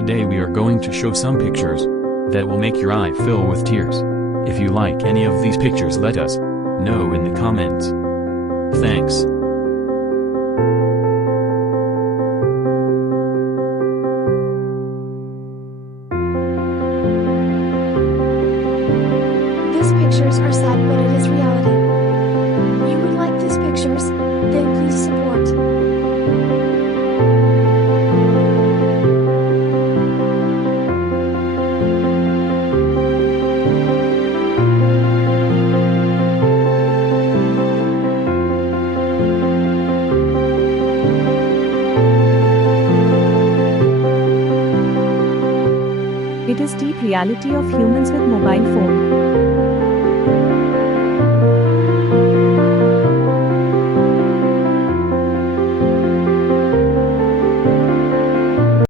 today we are going to show some pictures that will make your eye fill with tears. If you like any of these pictures, let us know in the comments. Thanks. These pictures are sad, but it is reality. You would like these pictures? Then please support. It is deep reality of humans with mobile phone.